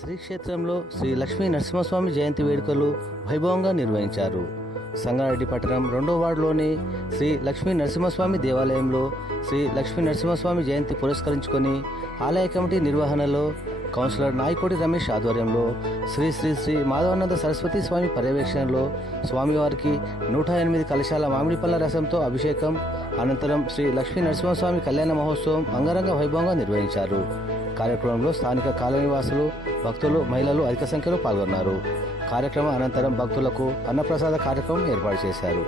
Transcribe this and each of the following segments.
శ్రీక్షేత్రంలో శ్రీ లక్ష్మీ నరసింహస్వామి జయంతి వేడుకలు వైభవంగా నిర్వహించారు. సంగారెడ్డి పట్టణం 2వ వార్డులోని శ్రీ లక్ష్మీ నరసింహస్వామి దేవాలయంలో శ్రీ లక్ష్మీ నరసింహస్వామి జయంతి పురస్కరించుకొని ఆలయ కమిటీ నిర్వహణలో కౌన్సిలర్ నాయకోటి రమేష్ ఆధ్వర్యంలో శ్రీ శ్రీ శ్రీ మాధవానంద సరస్వతి స్వామి పర్యవేక్షణలో స్వామివారికి 108 కలశాల మామిడి పళ్ళ రసంతో అభిషేకం అనంతరం శ్రీ లక్ష్మీ నరసింహస్వామి కళ్యాణ మహోత్సవం అంగరంగ వైభవంగా నిర్వహించారు. కార్యక్రమంలో స్థానిక కాలనీవాసులు, భక్తులు, మహిళలు అధిక సంఖ్యలో పాల్గొన్నారు. కార్యక్రమం అనంతరం భక్తులకు అన్నప్రసాద కార్యక్రమం ఏర్పాటు చేశారు.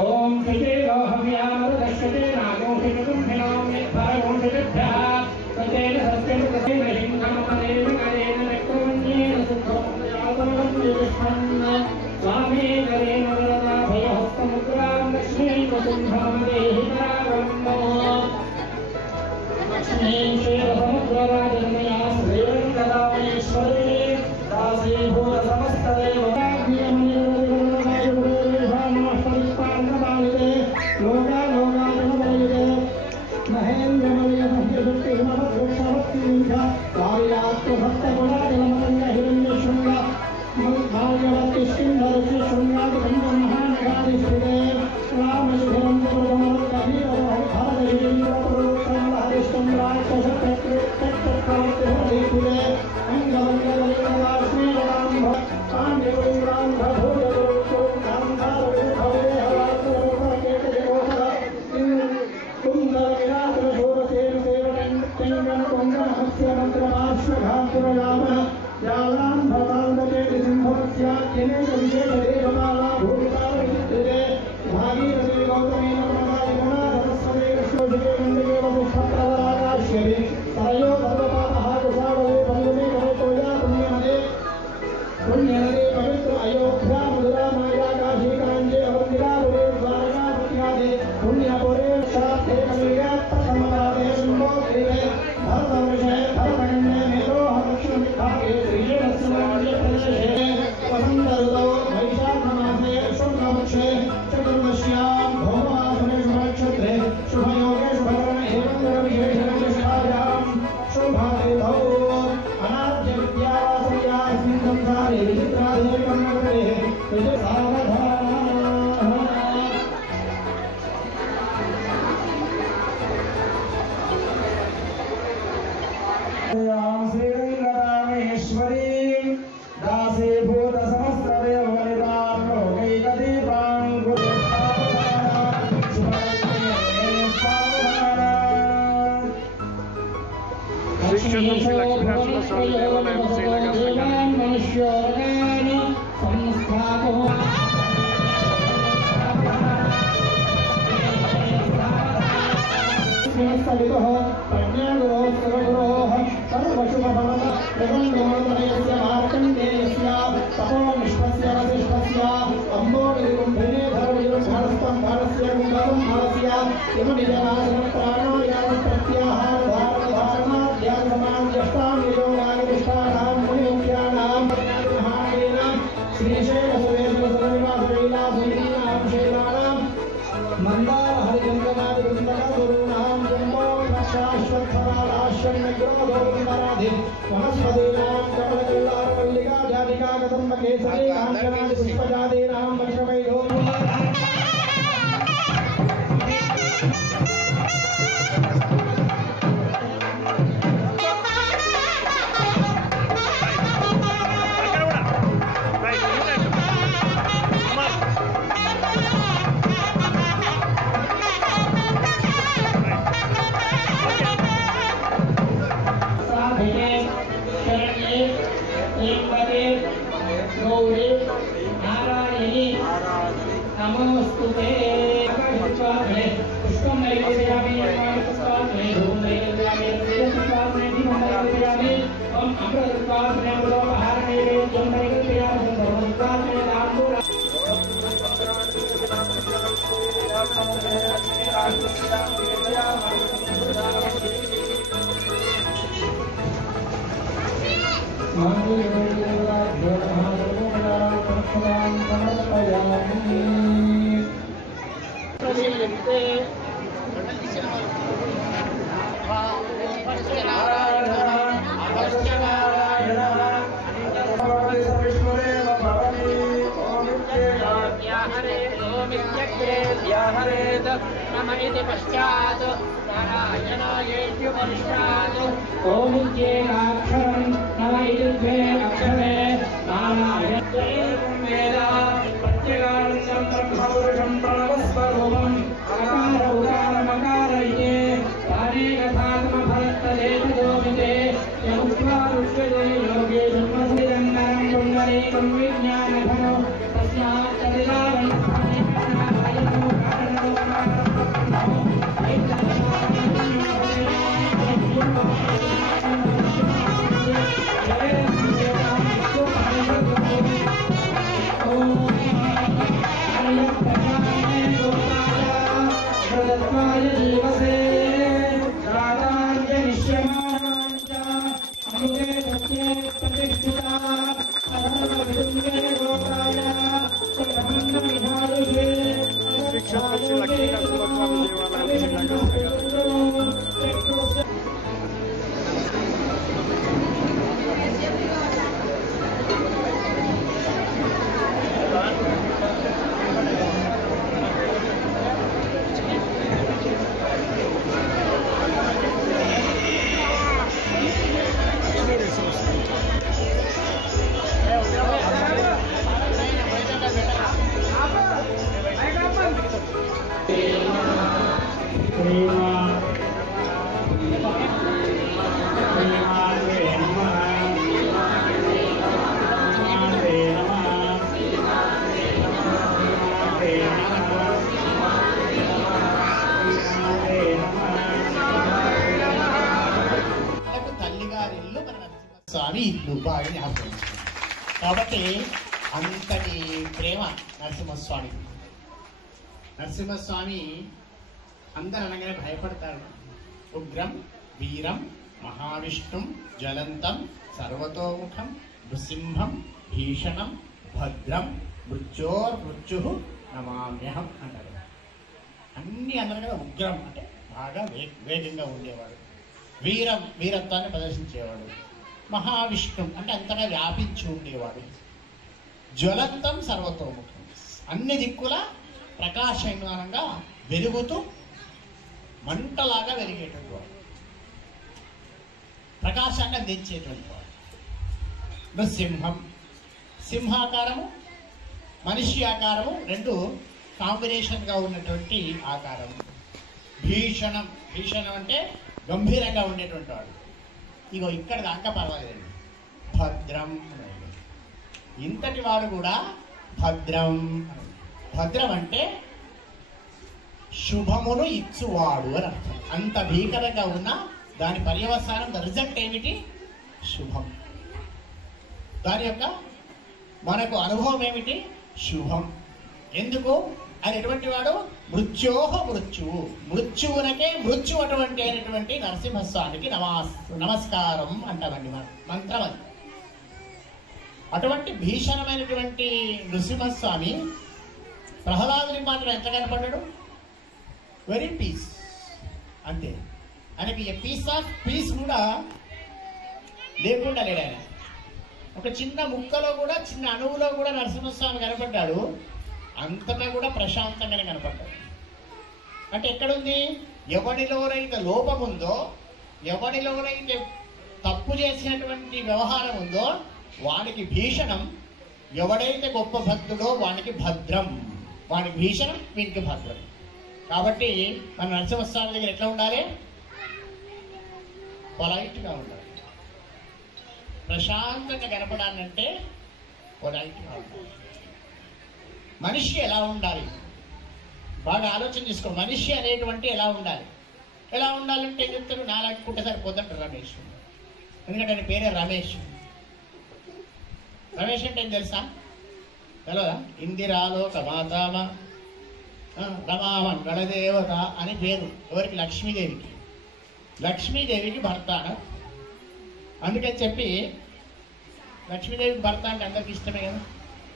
ओम श्री हव्यामरुदश्यते नामो हितुम्भिनाम्ने भागोषिभ्यः सतेन सत्यं तथैव लिङ्गमपदेन करेण रक्तवन्येन सुखं यातनं विष्मन् स्वामी करेण वरदाभयहस्तमुद्रां लक्ष्मीकुसुम्भमदेहि परावन्नो लक्ष्मीं श्रीरसमुद्रराजन्मया श्रीरङ्गदामेश्वरी दासीभूतसमस्तदेवताज्ञमनिर् प्रत्याहार धारण धारणा ध्यान समाज पुष्पादि वनस्पतीनां कमलकल्लारमल्लिका जातिका कदम्ब केसरी काञ्चनादि पुष्पजातीनां वज्रवैढो नमोस्तुते पुष्पादि पुष्पं नैवेद्यामि पुष्पादि धूपं नैवेद्यामि पुष्पादि दीपं नैवेद्यामि ओम अमृत पुष्पादि मूलोपहार नैवेद्यं नैवेद्यामि पुष्पादि तांबूल पश्चात ओम ज्ञानाक्षरं नम इति अक्षरे नारायण वेदा प्रत्यगानं ब्रह्मपुरुषं प्रणवस्वरूपम् अकार उकार मकार इति अनेकधातम भरतदेशदोमिते यमुक्त्वा ऋष्यते योगे जन्मसिदन्नरं पुण्डरीकं विज्ञानघनो तस्मात् तदिदावन् స్వామి ఇల్లు బాగా జ్ఞాపకం. కాబట్టి అంతటి ప్రేమ నరసింహస్వామి. నరసింహస్వామి అందరు అనగానే భయపడతారు. ఉగ్రం వీరం మహావిష్ణుం జ్వలంతం సర్వతోముఖం నృసింహం భీషణం భద్రం మృత్యోర్మృత్యు నమామ్యహం అంటారు. అన్ని అన్నారు కదా. ఉగ్రం అంటే బాగా వేగంగా ఉండేవాడు. వీరం వీరత్వాన్ని ప్రదర్శించేవాడు. మహావిష్ణు అంటే అంతగా వ్యాపించి ఉండేవాడు. జ్వలంతం సర్వతోముఖం అన్ని దిక్కుల ప్రకాశమానంగా వెలుగుతూ మంటలాగా వెలిగేటువంటి వాడు, ప్రకాశాన్ని అందించేటువంటి వాడు. నృసింహం సింహాకారము మనిషి ఆకారము రెండు కాంబినేషన్గా ఉన్నటువంటి ఆకారం. భీషణం భీషణం అంటే గంభీరంగా ఉండేటువంటి వాడు. ఇగో ఇక్కడ దాకా పర్వాలేదండి. భద్రం ఇంతటి వాడు కూడా భద్రం. భద్రం అంటే శుభమును ఇచ్చువాడు అని అర్థం. అంత భీకరంగా ఉన్న దాని పర్యవసానం ద రిజల్ట్ ఏమిటి? శుభం. దాని యొక్క మనకు అనుభవం ఏమిటి? శుభం. ఎందుకు? ఆయన ఎటువంటి వాడు? మృత్యోహ మృత్యువు. మృత్యువునకే మృత్యు అటువంటి అయినటువంటి నరసింహస్వామికి నమస్కారం అంటామండి మనం మంత్రం అది. అటువంటి భీషణమైనటువంటి నృసింహస్వామి ప్రహ్లాదునికి మాత్రం ఎంత కనపడ్డాడు? వెరీ పీస్ అంతే. ఆయనకి పీస్ ఆఫ్ పీస్ కూడా లేకుండా లేడు ఆయన. ఒక చిన్న ముక్కలో కూడా, చిన్న అణువులో కూడా నరసింహస్వామి కనపడ్డాడు. అంతటా కూడా ప్రశాంతంగానే కనపడ్డాడు. అంటే ఎక్కడుంది? ఎవడిలోనైతే లోపం ఉందో, ఎవడిలోనైతే తప్పు చేసినటువంటి వ్యవహారం ఉందో వాడికి భీషణం. ఎవడైతే గొప్ప భక్తుడో వాడికి భద్రం. వాడికి భీషణం, వీడికి భద్రం. కాబట్టి మన నరసింహస్వామి దగ్గర ఎట్లా ఉండాలి? పొలైట్గా ఉండాలి. ప్రశాంతంగా గడపడానంటే పొలైట్గా ఉండాలి. మనిషి ఎలా ఉండాలి? బాగా ఆలోచన చేసుకో. మనిషి అనేటువంటి ఎలా ఉండాలి? ఎలా ఉండాలంటే ఏం చెప్తారు? నాలాంటి పుట్ట సరిపోతాడు రమేష్. ఎందుకంటే ఆయన పేరే రమేష్. రమేష్ అంటే ఏం తెలుసా? తెలవదా? ఇందిరాలోక మాతామ రమామ గణదేవత అని పేరు. ఎవరికి? లక్ష్మీదేవికి. లక్ష్మీదేవికి భర్త. అందుకని చెప్పి లక్ష్మీదేవికి భర్త అంటే అందరికి ఇష్టమే కదా?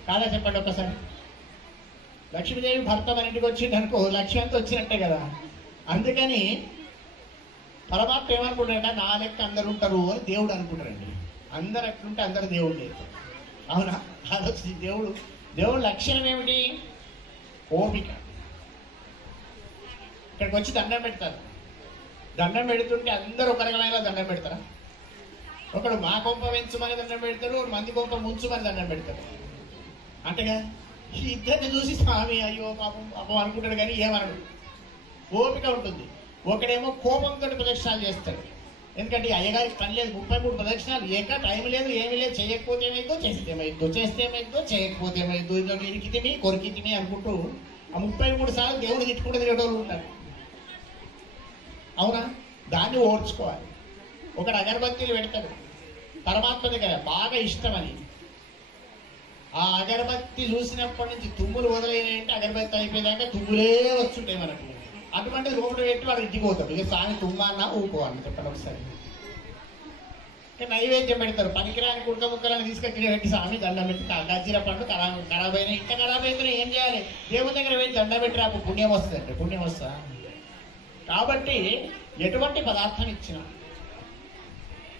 కాదా చెప్పండి ఒక్కసారి. లక్ష్మీదేవి భర్త మన ఇంటికి వచ్చింది అనుకో, లక్ష్మి అంతా వచ్చినట్టే కదా. అందుకని పరమాత్మ ఏమనుకుంటారంటే నా లెక్క అందరు ఉంటారు అని దేవుడు అనుకుంటారండి. అందరు ఎట్లుంటే అందరు దేవుడు లేదు. అవునా? ఆలోచించి దేవుడు లక్షణం ఏమిటి? ఓపిక. ఇక్కడికి వచ్చి దండం పెడతారు. దండం పెడుతుంటే అందరూ ఒక రకమైన దండం పెడతారా? ఒకడు మా కొంప పెంచుమని దండం పెడతారు, మంది కొంప ముంచుమని దండం పెడతారు. అంటేగా ఈ ఇద్దరిని చూసి స్వామి అయ్యో పాపం పాపం అనుకుంటాడు, కానీ ఏమనడు. ఓపిక ఉంటుంది. ఒకడేమో కోపంతో ప్రదక్షిణాలు చేస్తాడు. ఎందుకంటే అయ్యగారికి పని లేదు, 33 ప్రదక్షిణాలు ఏక టైం లేదు, ఏమీ లేదు. చేయకపోతే ఏమైందో, చేస్తే ఏమైందో, చేస్తే ఏమైందో, చేయకపోతే ఏమైందో, ఇందులో ఇరికితిమి కొరికితిమి అనుకుంటూ ఆ 33 సార్లు దేవుడు తిట్టుకుంటూ తిరగడం ఉంటారు. అవునా? దాన్ని ఓర్చుకోవాలి. ఒకడు అగరబత్తీలు పెడతాడు పరమాత్మ దగ్గర, బాగా ఇష్టమని. ఆ అగరబత్తి చూసినప్పటి నుంచి తుమ్ములు వదిలేనంటే అగరబత్తి అయిపోయేదాకా తుమ్ములే వస్తుంటాయి మనకు. అటువంటి రోడ్డు పెట్టి వాడు ఇంటికి పోతాడు. ఇక స్వామి తుమ్మ అన్నా ఊకో అని చెప్పండి ఒకసారి. నైవేద్యం పెడతారు. పనికిరాని కుడక ముక్కలను తీసుకొచ్చి పెట్టి స్వామి దండం పెట్టి గజ్జిర పండు ఖరాబ్ అయినా, ఇంకా ఖరాబ్ అయితేనే ఏం చేయాలి? దేవుని దగ్గర వెళ్ళి దండం పెట్టి రాకు, పుణ్యం వస్తుంది అంటే. పుణ్యం వస్తా. కాబట్టి ఎటువంటి పదార్థం ఇచ్చినా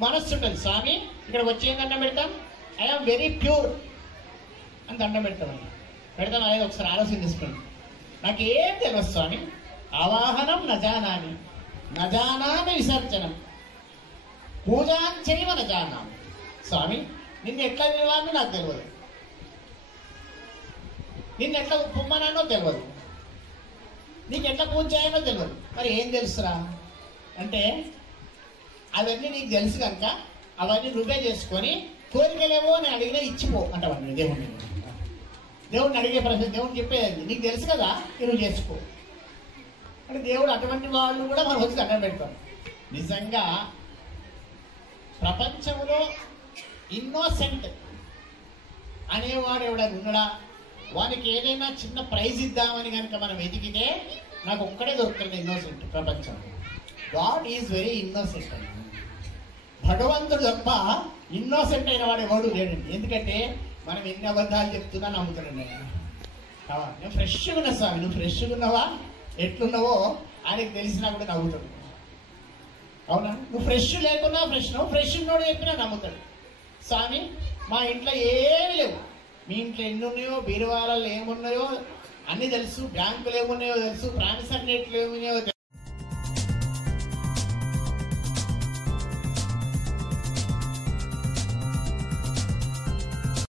మనస్సు ఉంటుంది. స్వామి ఇక్కడ వచ్చి ఏం దండం పెడతాం? ఐఎమ్ వెరీ ప్యూర్ అని దండం పెడతామని పెడతాం అనేది ఒకసారి ఆలోచన చేసుకోండి. నాకేం తెలియదు స్వామి, ఆవాహనం నజానాని, నజానామి విసర్జనం, పూజాంచైవ నజానామి. స్వామి నిన్ను ఎట్లా విలువాలని నాకు తెలియదు, నిన్ను ఎట్లా పొమ్మనానో తెలియదు, నీకు ఎట్లా పూజ చేయాలో తెలియదు. మరి ఏం తెలుసురా అంటే అవన్నీ నీకు తెలుసు కనుక అవన్నీ నువ్వే చేసుకొని కోరికలేవో అని అడిగినా ఇచ్చిపో అంటావన్నీ దేవుడిని. దేవుడిని అడిగే ప్రశ్న దేవుడిని చెప్పేది నీకు తెలుసు కదా, నువ్వు చేసుకో అంటే. దేవుడు అటువంటి వాళ్ళు కూడా మనం వచ్చి దండం పెడతాం. నిజంగా ప్రపంచంలో ఇన్నోసెంట్ అనేవాడు ఎవడని ఉన్నాడా? వానికి ఏదైనా చిన్న ప్రైజ్ ఇద్దామని కనుక మనం ఎదిగితే నాకు ఒక్కడే దొరుకుతుంది ఇన్నోసెంట్ ప్రపంచం. God is very innocent. భగవంతుడు తప్ప ఇన్నోసెంట్ అయిన వాడు ఎవడు లేడండి. ఎందుకంటే మనం ఎన్ని అబద్ధాలు చెప్తున్నా నమ్ముతాడండి. నేను ఫ్రెష్గా ఉన్నా స్వామి, నువ్వు ఫ్రెష్గా ఉన్నావా, ఎట్లున్నావో ఆయనకు తెలిసినా కూడా నవ్వుతాడు. అవునా? నువ్వు ఫ్రెష్ లేకున్నా ఫ్రెష్, నువ్వు ఫ్రెష్ ఉన్నోడు చెప్పినా నమ్ముతాడు. స్వామి మా ఇంట్లో ఏమి లేవు, మీ ఇంట్లో ఎన్ని ఉన్నాయో, బీరువాలలో ఏమున్నాయో అన్నీ తెలుసు, బ్యాంకులు ఏమున్నాయో తెలుసు, ప్రామిసర్ నెట్లు ఏమున్నాయో